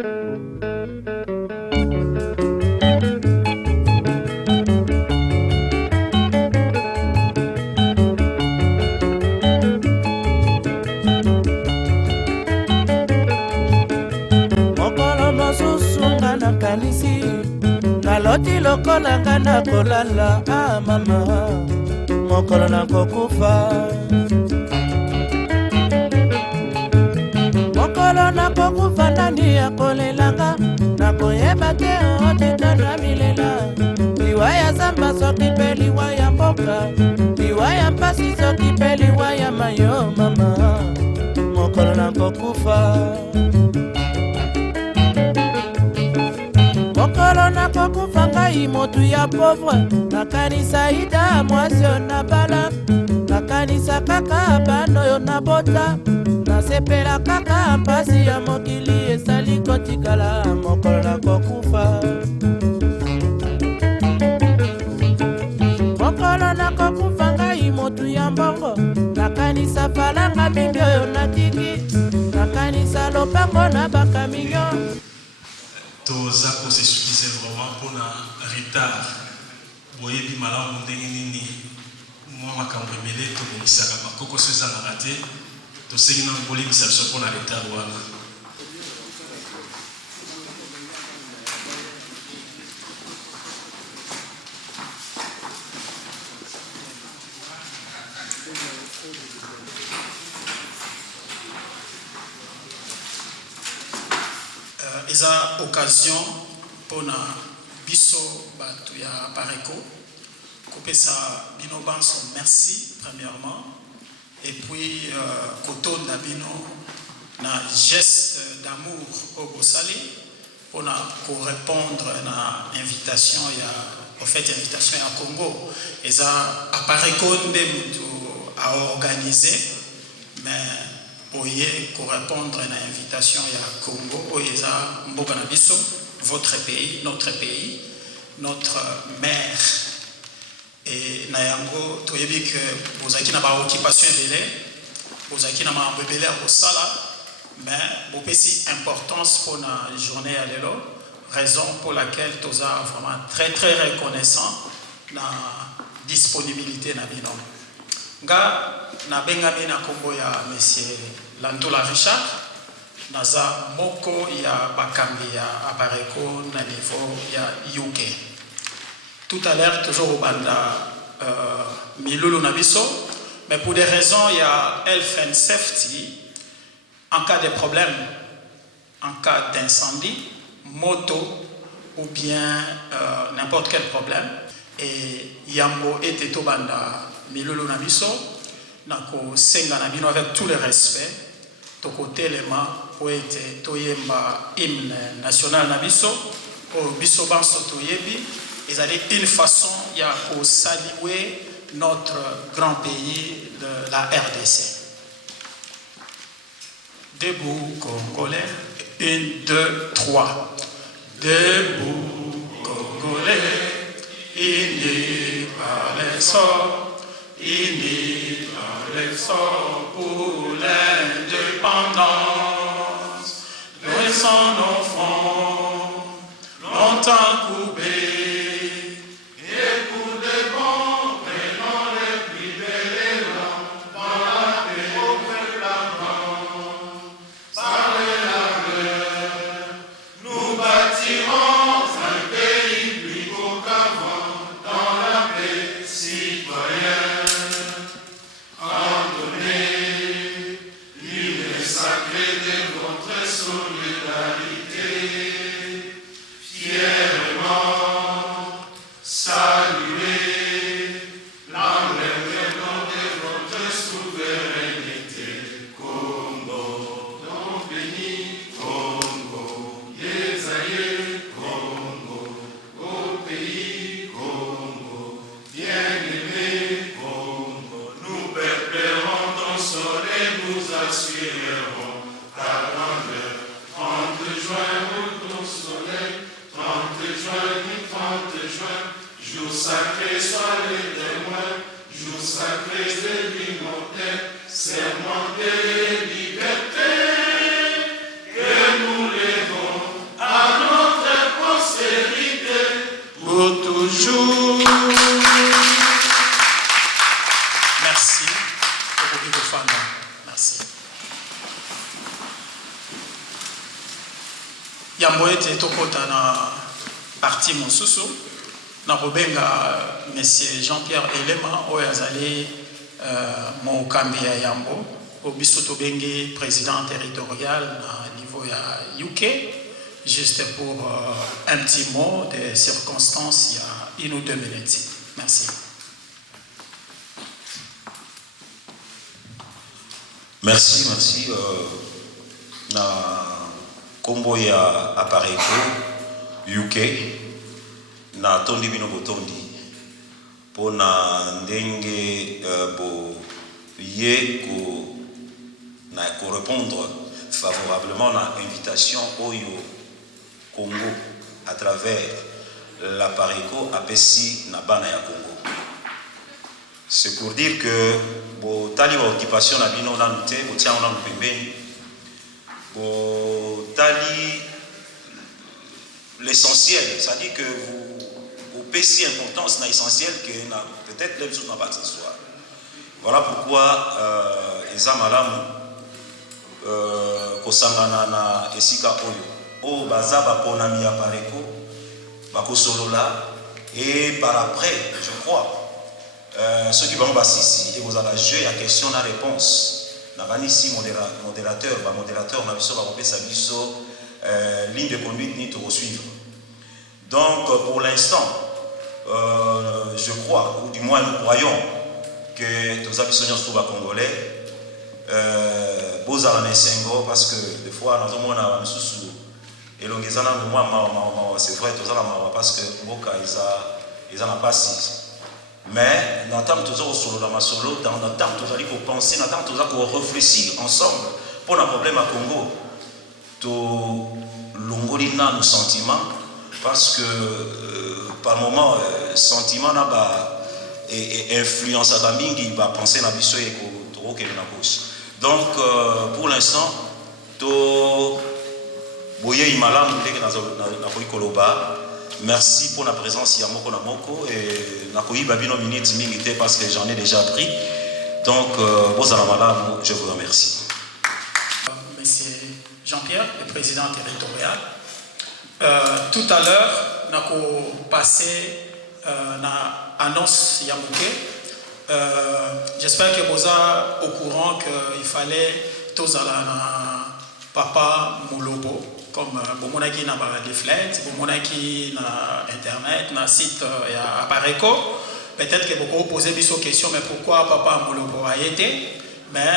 Mokolo mosusu nga nakanisi naloti lokola nga nakolala. Ah mama, mokolo nakokufa, mokolo nakokufa nani akolelanga, nakoyeba te otita na milela. Liwa ya zamba soki pe liwa ya mboka, liwa ya mpasi soki pe liwa ya mayo. Mama, mokolo nakokufa, mokolo nakokufa ngai motu ya pauvre. Nakanisa ida mwasi oyo nabala, nakanisa kaka bana oyo nabota, nasepela kaka mpasi ya mokili esali kotikala. Mokolo nakokufa, mokolo nakokufa ngai motu ya mbongo, nakanisa falanga mingi oyo natiki, nakanisa lopango na bakaminyo. Toza s'excuser vraiment pour le retard. Boyebi malamu ndenge nini mwa makambo emele tokomisaka bakoko so eza na rate tosengi na kolimisa biso mpona retard wana. Eza occasion pour na biso batu ya Pareko kopesa bino banso merci premièrement, et puis kotonda bino na geste d'amour au Bosali pour na répondre na invitation ya au fait invitation ya Congo. Eza a Pareko nde mutu a organisé, mais oye pour répondre à l'invitation ya Congo, oyeza mboka na biso, votre pays, notre mère. Et na yango toyebi que bozaki na ba occupation ebele, bozaki na ma bebele au sala, mais bopesi importance pour na journée à lelo, raison pour laquelle toza vraiment très très reconnaissant na disponibilité na bino. Nga na bengami na kombo ya monsieur Lantola Richard, naza moko ya bakambi ya Pareko na niveau ya UK. Tout à l'heure toujours au banda milulu na biso, mais pour des raisons il y a health and safety, en cas de problème, en cas d'incendie, moto ou bien n'importe quel problème, et yambo ete to banda milulu na biso, nako senga na bino avec tout le respect, toko telema poete toyemba hymne national na biso, o biso banso toyebi, ezali une façon ya ko saluer notre grand pays de la RDC. Debout Congolais, 1, 2, 3. Debout Congolais, unis par les sorts, unis par les sorts pour l'indépendance. Laissons nos fronts longtemps courbés, et pour les bons, prenons les plus belles langues dans la paix au peuple avant. Par la guerre, nous bâtirons un pays plus beau qu'avant, dans la paix citoyenne. Ordonnez l'hymne sacré de votre solidarité, fièrement saluer l'emblème de votre souveraineté. Congo, non béni, Congo, Yézaïe, Congo, au pays Congo, bien-aimé Congo, nous peuplerons ton sol et nous assurerons ta grandeur. 30 jours yambo ete tokota na parti mosusu na kobenga monsieur Jean-Pierre Elema oyo azali mokambi ya yambo o biso tobengi président territorial na niveau ya UK juste pour un petit mot des circonstances il y a 1 ou 2 minutes. Merci. Merci. Na kombo ya Apareco UK na tondi bino botondi pona ndenge bo ye ko répondre favorablement à l'invitation Oyo Congo à travers l'Apareco APC na bana ya Congo. C'est pour dire que bo tali wa occupation na bino na nute bo tia ona mpembeni bo tali l'essentiel, c'est-à-dire que vous payez importance na essentiel que peut-être les autres n'a pas de soir. Voilà pourquoi eza malamu kosangana na esika oyo baza baponami ya Apareco bakosolola et par après je crois ceux qui vont basisi et vous allez jouer la question la réponse na banisi modérateur na biso ba kopesa biso ligne de conduite ni to suivre. Donc pour l'instant je crois, ou du moins nous croyons que tous les habitants se trouvent congolais bozala nesengo parce que des fois nous avons un sous et l'ongezana moi c'est vrai tous la parce que boka ils en pas six mais nous attendons toujours solo dans ma solo dans notre temps tous allons penser nous attendons toujours réfléchir ensemble pour un problème à Congo to longolina nos sentiments parce que par moment sentiment là bas et influence à mingi va penser na biso et ko ke na gauche. Donc pour l'instant to boye imalamu ndenge na koloba. Merci pour la présence ya moko na moko et na koyiba bino minute mingi parce que j'en ai déjà pris. Donc bozala malamu, je vous remercie. Monsieur Jean-Pierre, le président territorial. Tout à l'heure, nous avons passé na annonce Yamouké. J'espère que vous êtes au courant qu'il fallait tous aller na Papa Molobo, comme Bomonaki na des flèches, Bomonaki na internet, na site ya Apareco. Peut-être que beaucoup posaient des questions, mais pourquoi Papa Molobo a été? Mais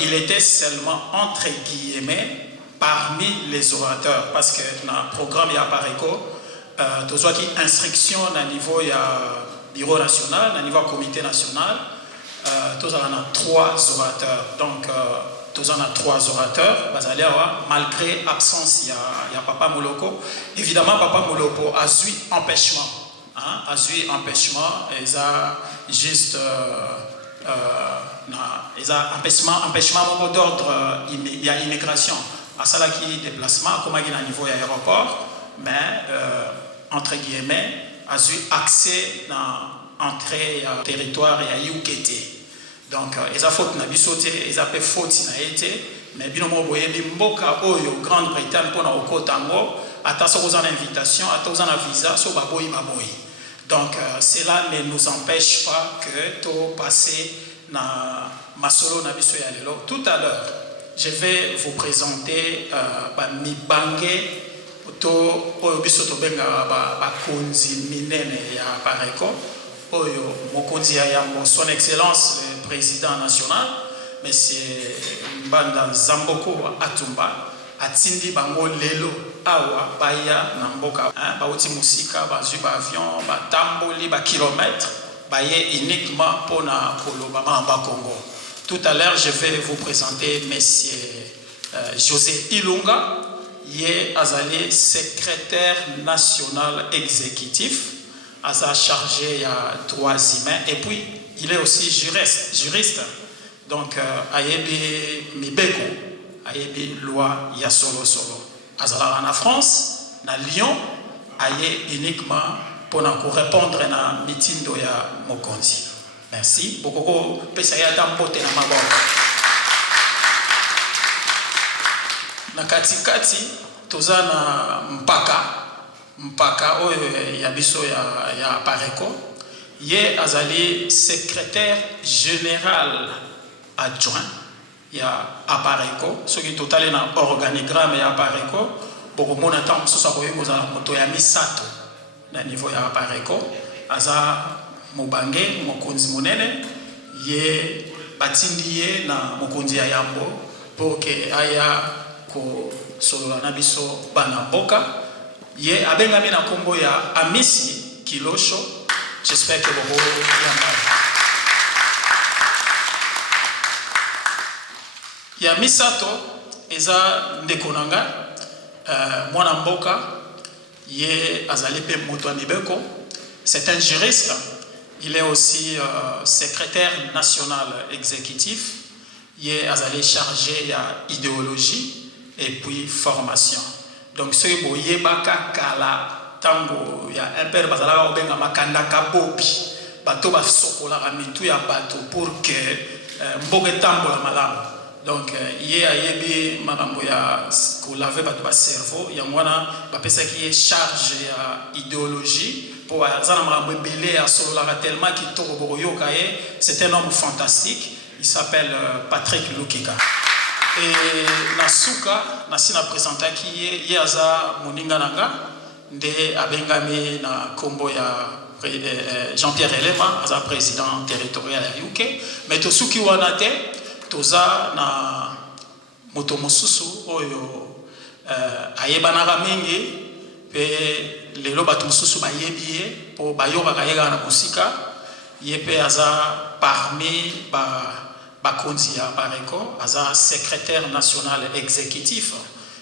il était seulement entre guillemets parmi les orateurs, parce que dans le programme il y a Apareco, tout ce qui est instruction à niveau il y a bureau national, à niveau comité national, tout ça on a 3 orateurs. Donc tout ça on a 3 orateurs. Malgré l'absence il y a Papa Moloko. Évidemment Papa Moloko a eu empêchement, a eu empêchement et ça juste empêchement d'ordre il y a immigration. À ça qui déplacement comme il y a un niveau aéroport mais entre guillemets a eu accès dans entrée territoire et à UKT donc ils a faute na bisoté ils a fait faute na été mais binomo boye mboka oyo Grande-Bretagne pour na okotango ata sokoza na invitation ata oza na visa so baboyi donc cela ne nous empêche pas que to passer na masolo na biso ya lelo. Tout à l'heure je vais vous présenter Mibangé to oyo biso to benga bakonzi minene ya Apareco oyo mokonzi ya yambo son excellence le président national monsieur Mbanda Zamboko Atumba atindi bango lelo awa baya na mboka bauti musika bazwi ba avion batamboli ba kilomètres baye uniquement pour na koloba mamba Congo. Tout à l'heure, je vais vous présenter monsieur José Ilunga, il est secrétaire national exécutif, asa chargé à droits humains et puis il est aussi juriste. Donc ayebi mibeko, ayebi loi ya solo. Azala en France, na Lyon, aye uniquement pour répondre à mitindo ya mokonzi. Merci. Beaucoup pesaya dampote na maboko. Na katikati toza na mpaka oyo ya biso ya Pareco. Ye azali secrétaire général adjoint ya Pareco. Ce qui total na organigramme ya Pareco. Beaucoup mon temps ce soit koyebo za moto ya misato na niveau ya Pareco. Aza mobange mokonzi monene ye batindi ye na mokonzi ya Yambo pour que aya ko solola na biso bana boka. Ye abengami na kombo ya Amisi Kilosho. J'espère que vous avez il y a Misato eza ndekonanga mwana mboka ye azalipe moto amibeko. C'est un juriste. Il est aussi secrétaire national exécutif. Il est chargé de idéologie et puis formation. Donc, ce qui est kala tango ya un père bazala obenga makanda kabobi bato ba sokola amitu ya bato pour que mboge tambola malamu. Donc, il ayebi makambo ya ko laver bato ba cerveau ya mwana ba pesa qui est chargé ya idéologie. C'est un homme fantastique. Il s'appelle Patrick Lukika. Et Nasuka, Nasina présenta qui est Yaza Moningananga, de Abengame na Kombo ya Jean-Pierre Elema, Aza président territorial à UK. Mais Tosuki Wanate, Toza na Motomosusu, Oyo Ayebanara Mingi, et les lobatum sous bayebié pour bayoba kayega na musika yepe aza parmi bakonzi ya Pareco aza secrétaire national exécutif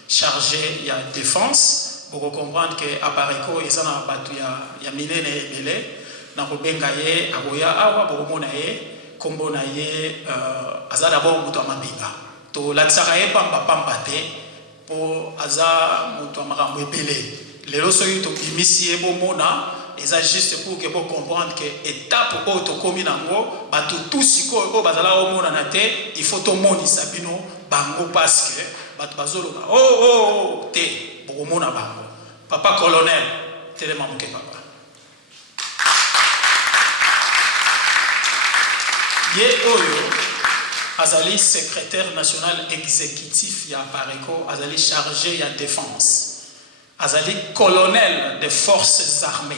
chargé ya défense pour comprendre que à Pareco ils ana batu ya milene ebele na kobenga ye akoya awa bokomona ye kombo na ye aza d'abord mutu amabinga to latsaka ye pamba te po aza mutu amakambo ebele. Les lois to imisi ebomona eza juste pour que vous comprendre que étape au to komi nango batu tout siko o bazala omona na te il faut to moni sabino bango parce que batu bazolo oh te bokomona bango papa colonel telema muke papa ye oyo azali secrétaire national exécutif ya Pareco azali chargé ya défense. Azali colonel des forces armées.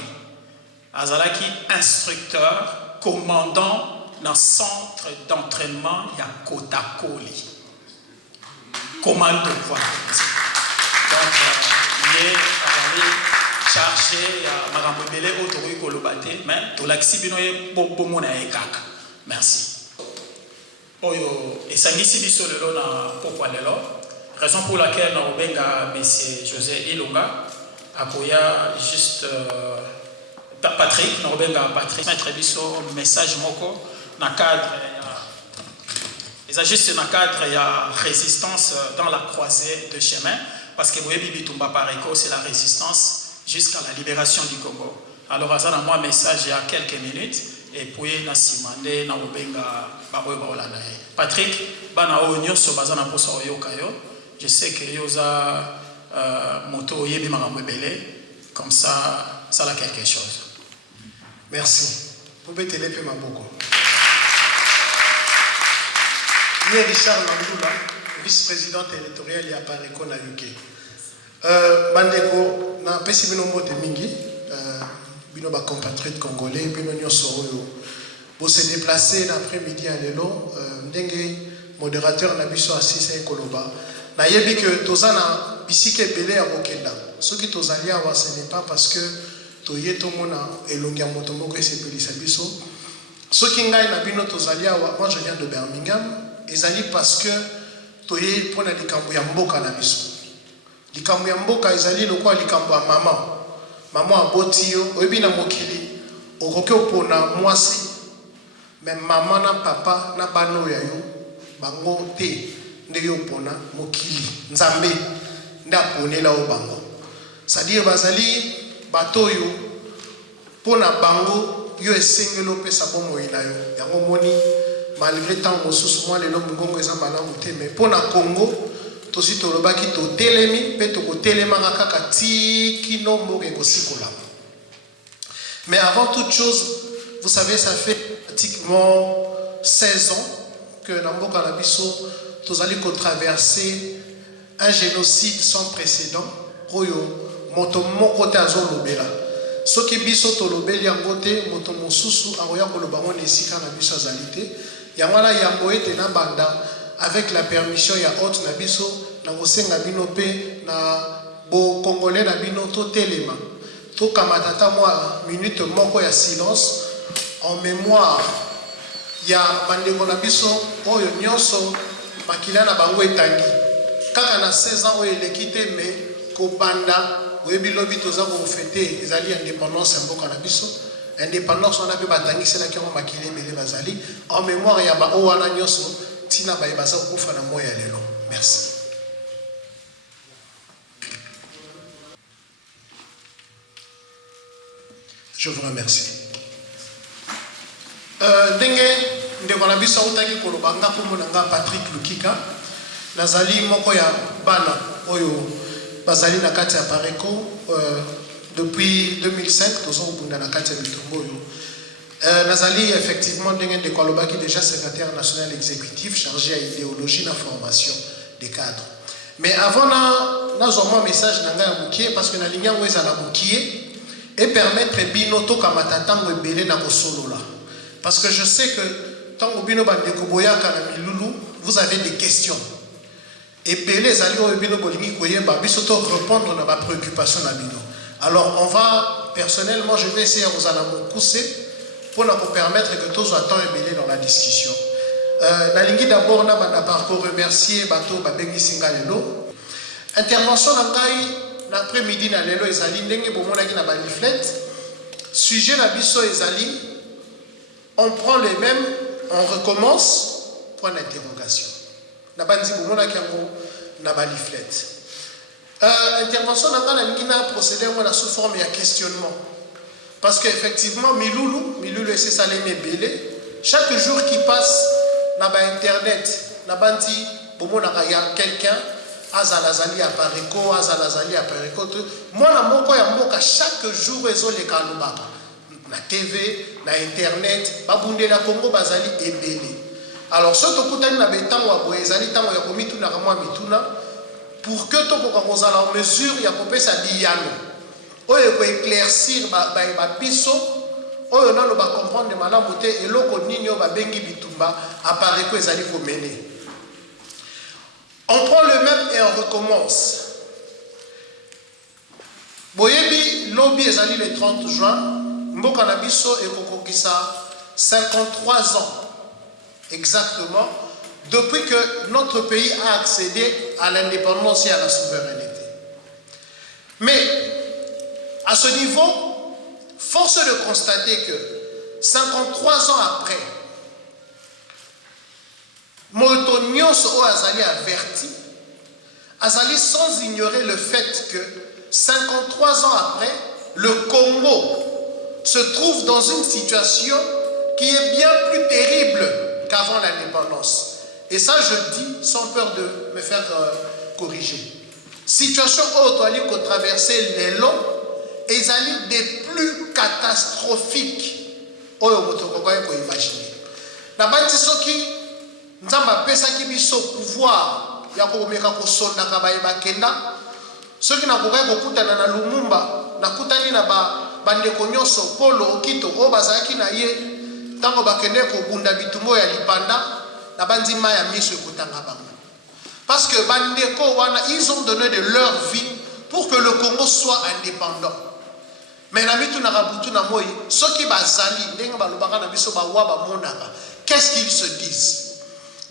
Azalaki instructeur, commandant dans le centre d'entraînement ya Kotakoli. Commando, voilà. Donc, il est chargé à Marambobele Otori Kolobate, mais tout l'axibinoye Bobomona Ekaka. Merci. Oyo, et ça n'ici biso le long na Pokwalelo. Raison pour laquelle nous avons M. José Ilunga, Akoya juste Patrick, nous avons Patrick, mettre un message moko, dans le cadre, il y a juste dans le cadre, il y a résistance dans la croisée de chemin, parce que vous voyez, Bibitumba Pareco, c'est la résistance jusqu'à la libération du Congo. Alors, il y a un message il y a quelques minutes, et puis, na simande, na obenga, baroy baolana. Patrick, bana onyo so bazana posa oyokayo. Je sais que Yosa Moto Yebi Marambebele, comme ça a quelque chose. Merci. Vous pouvez téléper ma beaucoup. Je suis Richard Lamboula, vice-président territorial de Pareco na UK. Bandeko, na pesi bino mbote mingi, bino ba compatriotes congolais, bino nyoso oyo. Vous se déplacez l'après-midi à l'élo, ndenge modérateur na biso assise à Koloba. Na yebi que tozana bisike belé à Bokenda. Ce qui tozali awa ce n'est pas parce que toye tomona elongia motomoko et sepelisa biso. Ce qui ngai na bino tozali awa, moi je viens de Birmingham, ezali parce que toye pona likambo ya mboka na biso. Likambo ya mboka ezali lokwa likambo ya maman. Maman aboti yo, oyebi na mokili, okoki opona mwasi, mais maman na papa na bano ya yo, bango te. Ndenge opona mokili nzambe nda ponela o bango c'est-à-dire bazali batoyo pona bango yo esengelo pesa bomo ila yo yango moni malgré tant mosusu moi lelo mungongo eza malamu te mais pona Congo tosi tolobaki totelemi mpe tokotelemaka kaka tikino mboka ekosikolama. Mais avant toute chose, vous savez, ça fait pratiquement 16 ans que Namboka Nabiso, nous allons traverser un génocide sans précédent. Oyo, moto moko te azolobela. Soki biso tolobeli yango te, moto mosusu akoya koloba ngo nesika na biso azalite. Yango na yango ete na banda avec la permission ya hôte na biso, na kosenga bino pe na bo congolais na bino to telema. To kamatata moi minute moko ya silence en mémoire ya bandeko na biso oyo nyonso makila na bango etangi kaka na 16 ans oyo elekite mais ko banda oyebi lobi toza ko fêter ezali indépendance mboka na biso indépendance on a pe batangi c'est la ki on makile ebele bazali en mémoire ya ba o wana nyonso tina ba baza kufa na moya lelo. Merci. Je vous remercie. Ndenge na biso utaki kolobanga komonanga Patrick Lukika nazali moko ya bana oyo bazali na kati ya Pareco depuis 2005 tozobunda na kati ya bitumbo oyo nazali effectivement ndenge ndeko alobaki déjà secrétaire national exécutif chargé à idéologie na formation des cadres. Mais avant nazoma message nanga ya mukie parce que na ligne yango ezala mukie et permettre binoto kamatatango ebele na kosolola. Parce que je sais que tant que bino bandeko boyaka na milulu, vous avez des questions. Et belé zali o bino bolingi koyeba biso to répondre na ba préoccupation na bino. Alors on va personnellement je vais essayer vous allez me pousser pour nous permettre que tous attendent ebele dans la discussion. Na lingi d'abord na bana parcours remercier bato babengi singa lelo. Intervention na ngai l'après-midi na lelo ezali ndenge bomonaki na ba leaflet. Sujet na biso ezali on prend les mêmes, on recommence, point d'interrogation. Na bandi bomonaki yango na ba leaflet. Intervention na ngina procéder sous forme de questionnement. Parce qu'effectivement milulu c'est ça les belé. Chaque jour qui passe na ba internet, na bandi bomonaka ya quelqu'un azalazali à Pareco, azalazali à Pareco. Moi na moko ya mboka chaque jour ezoleka lobaka. Na TV, na internet, babunde la Congo bazali ebele. Alors ce to kutani na betango wa boezali tango ya komitu na kamwa mituna pour que to ko kozala en mesure ya kopesa biyano. Oyo ko éclaircir ba biso, oyo nano ba comprendre malamu te eloko nini o ba bengi bitumba apparaît ko ezali ko mener. On prend le même et on recommence. Boyebi lobby ezali le 30 juin. Mboka na biso ekokokisa 53 ans exactement depuis que notre pays a accédé à l'indépendance et à la souveraineté. Mais à ce niveau, force est de constater que 53 ans après, moto nyonso o azali averti, azali sans ignorer le fait que 53 ans après, le Congo se trouve dans une situation qui est bien plus terrible qu'avant l'indépendance. Et ça, je dis sans peur de me faire corriger. Situation où on traverser les longs et des plus catastrophiques. On peut imaginer. La bandisoki, nous avons pensé qu'il pouvoir. Il y a un sonda kenda. Ceux qui n'ont pas beaucoup na Lumumba, na kutani na bandeko nyonso polo okito o bazaki na ye tango bakende ko bunda bitumbo ya lipanda na bandima ya miso ekutanga bango. Parce que bandeko wana ils ont donné de leur vie pour que le Congo soit indépendant. Mais na mitu na rabutu na moi ceux qui bazali ndenge balobaka na biso bawa ba monaka. Qu'est-ce qu'ils se disent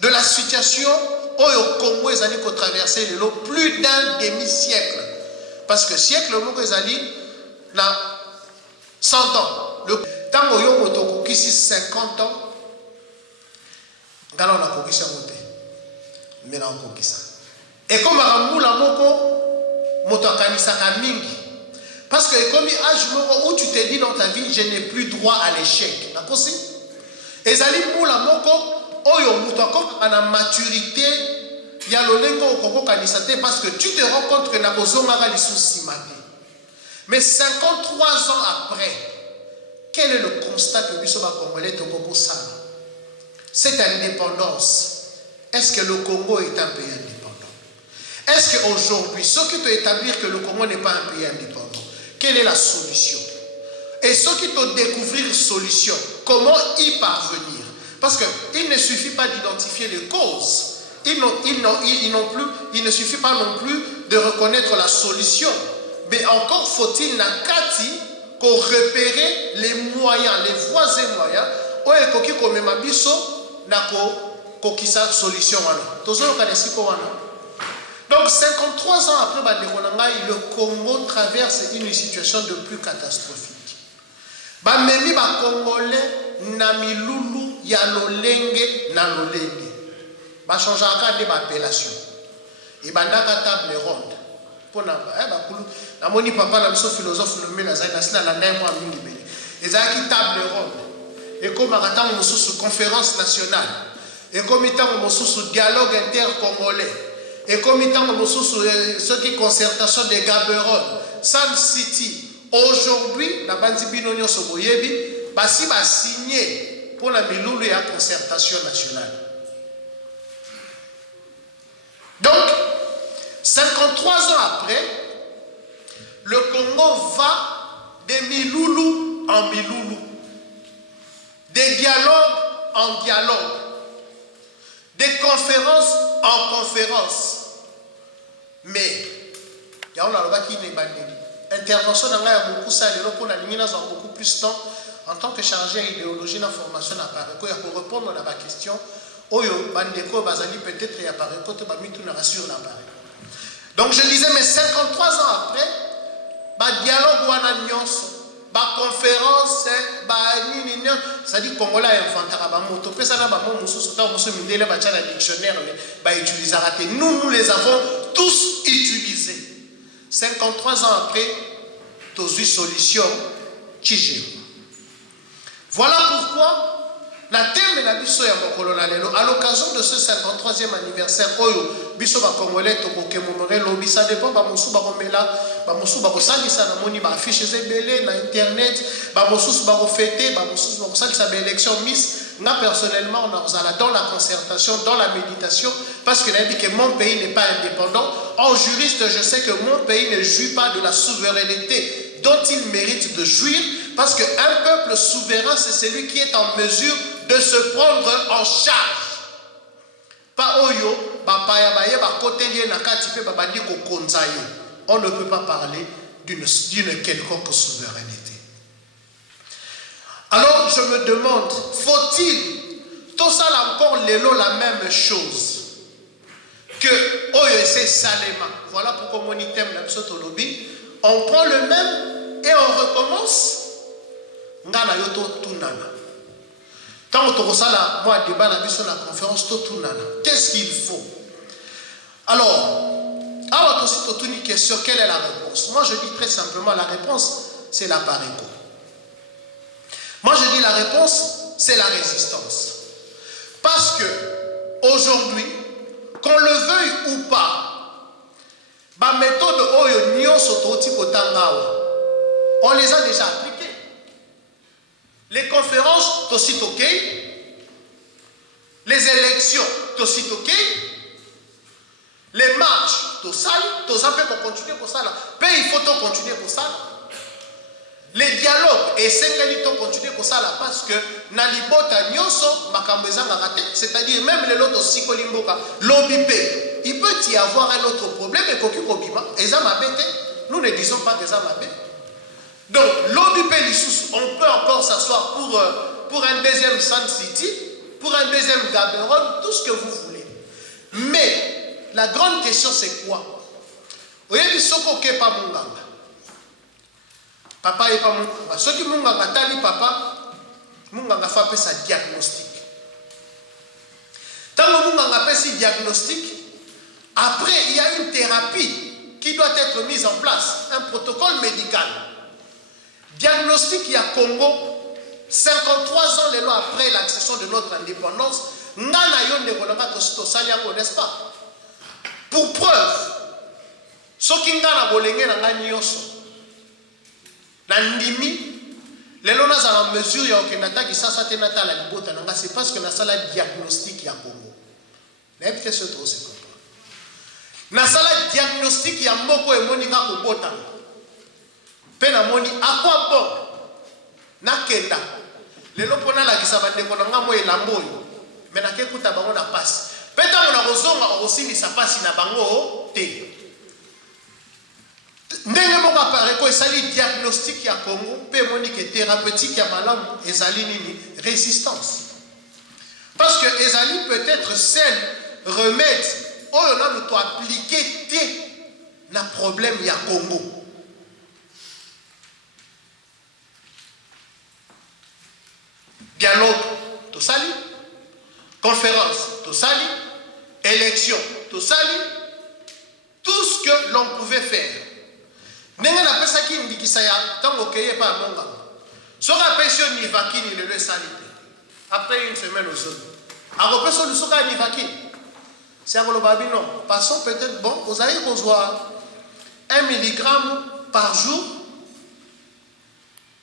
de la situation oyo Congo ezali ko traverser le lot plus d'un demi-siècle? Parce que siècle moko ezali na 100 ans. Le temps où on a 50 ans, on a kokisa moté. Mais on a kokisa. Et comme on a moto kanisa mingi. Parce que comme âge où tu te dis dans ta vie, je n'ai plus droit à l'échec. D'accord aussi? Et zali moula moko oyo moto comme à la maturité il y a l'olengo au Congo kanisate parce que tu te rends compte que na kozonga li souci maté. Mais 53 ans après, quel est le constat que biso ba congolais to Congo ça? Cette indépendance, est-ce que le Congo est un pays indépendant? Est-ce qu'aujourd'hui, ceux qui peuvent établir que le Congo n'est pas un pays indépendant, quelle est la solution? Et ceux qui peuvent découvrir une solution, comment y parvenir? Parce qu'il ne suffit pas d'identifier les causes. Il ne suffit pas non plus de reconnaître la solution. Mais encore faut-il nakati qu'on repérer les moyens, les voies et moyens, où est-ce qu'on met ma biso nako kisa solution wana. Toujours kanesi ko wana. Donc 53 ans après le Congo traverse une situation de plus catastrophique. Bamemi ba Congolais na milulu ya lolenge na lolenge. Ba changera de appellation. Et bandaka table ronde. Pour na bakulu na moni papa na biso philosophe nommé na zaina sina na ndemo a mingi. Ezaki table ronde. Et comme atang mosusu conférence nationale. Et comme itang mosusu dialogue intercongolais. Et comme itang mosusu ce qui concertation des Gaborone, Sun City. Aujourd'hui, la bandi binonyo soboyebi basi ba signé pour la milulu et la concertation nationale. Donc 53 ans après, le Congo va de miloulou en miloulou, des dialogues en dialogue, des conférences en conférences. Mais, il y a qui n'est pas intervention dans la beaucoup ça, beaucoup plus de temps en tant que chargé d'idéologie de la formation à Paris, pour répondre à la question, Oyo Bandeko Bazali peut-être il y a Paris, côté Bamitou n'a rassure la Paris. Donc je disais, mais 53 ans après, le dialogue ou la la conférence, ça dit Congolais infantara bamoto, puis ça n'a pas mon sous temps, monsieur Mindele Bachala dictionnaire, mais utiliser raté. Nous les avons tous utilisés. 53 ans après, tous eu solution, Tchigé. Voilà pourquoi. La thème la biso ya mokolo na lelo à l'occasion de ce 53e anniversaire oyo biso ba congolais to ko kemomore lobi ça dépend ba mosu ba komela ba mosu ba kosalisa na moni ba affiche ebele na internet ba mosu ba ko fêter ba mosu ba kosalisa ba élection miss nga personnellement on a dans la concertation dans la méditation parce que dit que mon pays n'est pas indépendant en juriste je sais que mon pays ne jouit pas de la souveraineté dont il mérite de jouir parce qu'un peuple souverain c'est celui qui est en mesure de se prendre en charge. Pas oyo, bapaya baye bakote lié na kati pe babandi ko konzaye. On ne peut pas parler d'une quelconque souveraineté. Alors je me demande, faut-il tout ça là encore l'élo la même chose que oyo c'est Salema. Voilà pourquoi mon item la lobby, on prend le même et on recommence. Ngana yoto tunana. Tant que tu as moi débat sur la conférence, qu'est-ce qu'il faut? Alors tu une question, quelle est la réponse? Moi je dis très simplement, la réponse c'est la paréco. Moi je dis la réponse c'est la résistance. Parce que aujourd'hui, qu'on le veuille ou pas, ma méthode oyo nyonso totiko tangawa, on les a déjà appliquées. Les conférences, c'est ok. Les élections, c'est ok. Les marches, c'est ça. Tout ça peut continuer pour ça. Il faut continuer pour ça. Les dialogues, et c'est qu'il faut continuer pour ça parce que Nalibota Nyoso, c'est-à-dire même les autres Sikolimboka, l'OBP, il peut y avoir un autre problème. Nous ne disons pas que ça m'a fait. Donc, l'OBP, on peut encore s'asseoir pour un deuxième Sun City, pour un deuxième Gaborone, tout ce que vous voulez. Mais, la grande question, c'est quoi? Vous voyez, Soko n'est pas mon ganga. Papa n'est pas mon ganga. Ce qui mon ganga, tali papa, mon ganga fait sa diagnostic. Tant que mon ganga fait sa diagnostic, après, il y a une thérapie qui doit être mise en place, un protocole médical. Diagnostic, il y a Congo, 53 ans les lois après l'accession de notre indépendance, n'est-ce pas? Pour preuve, ce qui est dans bolenge na ngani yoso. Na ndimi, les lonas à la mesure ya okenata qui ça te nata la libota nanga c'est parce que na sala diagnostic ya Congo. Na peut-être ce trop c'est comprendre. Na sala diagnostic ya moko e moninga ko bota. Pe na moni à quoi bon? Na kenda. Lelo pona la kisaba ndeko nanga mo elambo yo. Mais na kekuta bango na passe. Peta mona kozonga osili sa passe na bango te. Ndenge moko apare ko esali diagnostic ya Congo pe monique thérapeutique ya malamu ezali nini résistance. Parce que ezali peut-être seul remède oyo na nous appliquer te na problème ya Congo. Dialogue, tout sali. Conférence, tout sali. Élection, tout sali. Tout ce que l'on pouvait faire. Nenga na pesa ki ndikisa ya tango keye pa monga. Soka pesio ni vakini le salite. Après une semaine au sol. A repeso le soka ni vakini. C'est à Golobabi non. Passons peut-être bon, vous allez recevoir 1 mg par jour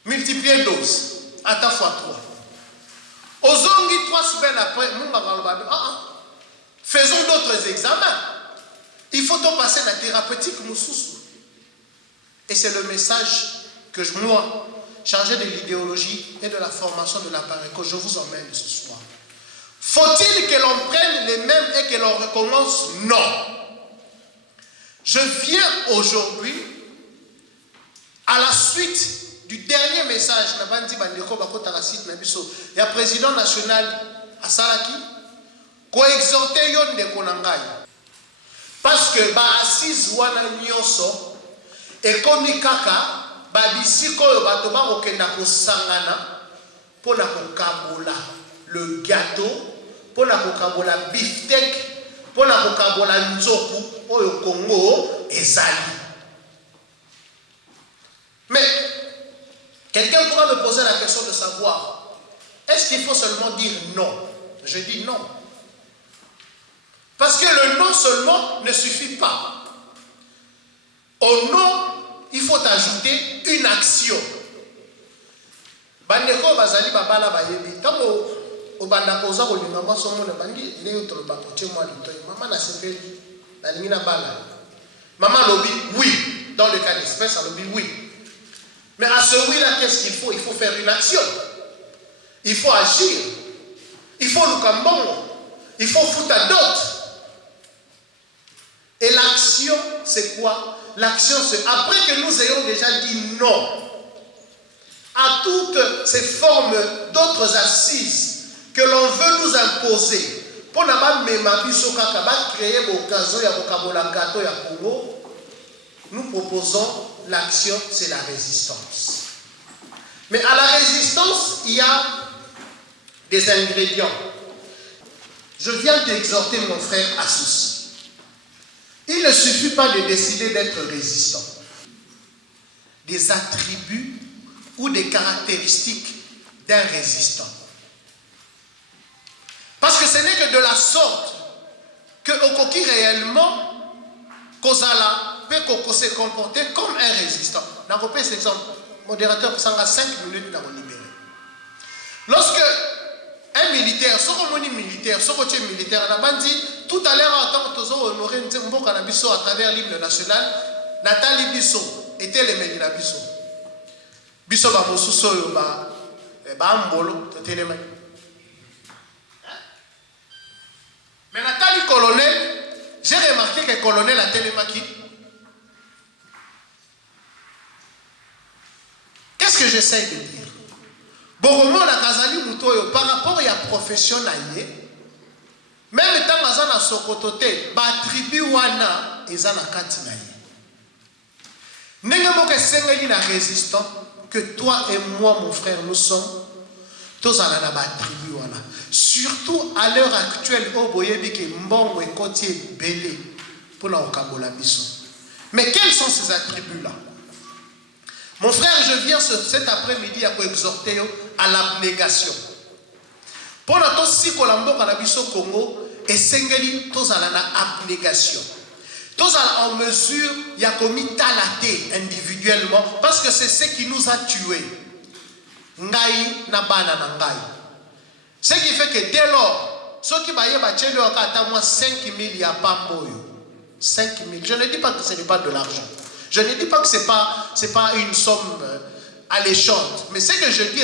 multiplié 12 à ta fois 3. Ozongi 3 semaines après, faisons d'autres examens. Il faut donc passer la thérapeutique Moussoussou. Et c'est le message que moi, chargé de l'idéologie et de la formation de l'appareil, que je vous emmène ce soir. Faut-il que l'on prenne les mêmes et que l'on recommence? Non. Je viens aujourd'hui, à la suite du dernier message, il y a président national à Salaki, qui a exhorté Yon de Konangai. Parce que, assise wana nyoso, et comme kaka, bisiko batoba okenda ko sangana, pona ko kabola le gâteau, pona ko kabola beefsteak, pona ko kabola nzoku, oyo Congo ezali. Mais, quelqu'un pourra me poser la question de savoir, est-ce qu'il faut seulement dire non? Je dis non. Parce que le non seulement ne suffit pas. Au non, il faut ajouter une action. Bandeko bazali babala bayebi. Tango obanda koza kolinga mwa somo na bangi leo toloba koche mwa litoyi. Maman na sepeli na lingina bala. Maman lobi oui dans le cas d'espèce elle lobi oui. Mais à ce oui là qu'est-ce qu'il faut? Il faut faire une action. Il faut agir. Il faut le cambon. Il faut foutre à d'autres. Et l'action, c'est quoi? L'action, c'est après que nous ayons déjà dit non à toutes ces formes d'autres assises que l'on veut nous imposer pour ne pas créer l'occasion de gâteau ya Congo, nous proposons l'action, c'est la résistance. Mais à la résistance, il y a des ingrédients. Je viens d'exhorter mon frère Assous. Il ne suffit pas de décider d'être résistant. Des attributs ou des caractéristiques d'un résistant. Parce que ce n'est que de la sorte que Okoki réellement, Kozala peut se comporter comme un résistant. Dans cet exemple, modérateur, ça a 5 minutes dans libérer. Lorsque un militaire, militaire, on a dit tout à l'heure, en tant que nous honoré à travers l'hymne national, Nathalie Bisso était le Médina Bisso. Bisso ba mosuso yo ba mbolo téléma. Mais Nathalie colonel, j'ai remarqué que colonel a télémaki. Qu'est-ce que j'essaie de dire? Boromo la Kazali Mutoyo par rapport à la profession naïe, même tant que na sokotote, ba tribu wana ezana kati naïe. Nenga moke sengeli na résistant que toi et moi mon frère nous sommes tous à la ba tribu wana. Surtout à l'heure actuelle au boyebi ke mbongo ekotie belé pour na okabola biso. Mais quels sont ces attributs là? Mon frère, je viens cet après-midi à exhorter à l'abnégation. Pour notre si Colombo Canabiso Congo et Sengeli tous à l'abnégation. Tous en mesure, il y a commis talaté individuellement parce que c'est ce qui nous a tués. Ngai na bana na ngai. Ce qui fait que dès lors, ceux qui baillent bachelo à moi 5 000 il y a pas moyo. 5 000. Je ne dis pas que ce n'est pas de l'argent. Je ne dis pas que c'est pas une somme alléchante. Mais ce que je dis,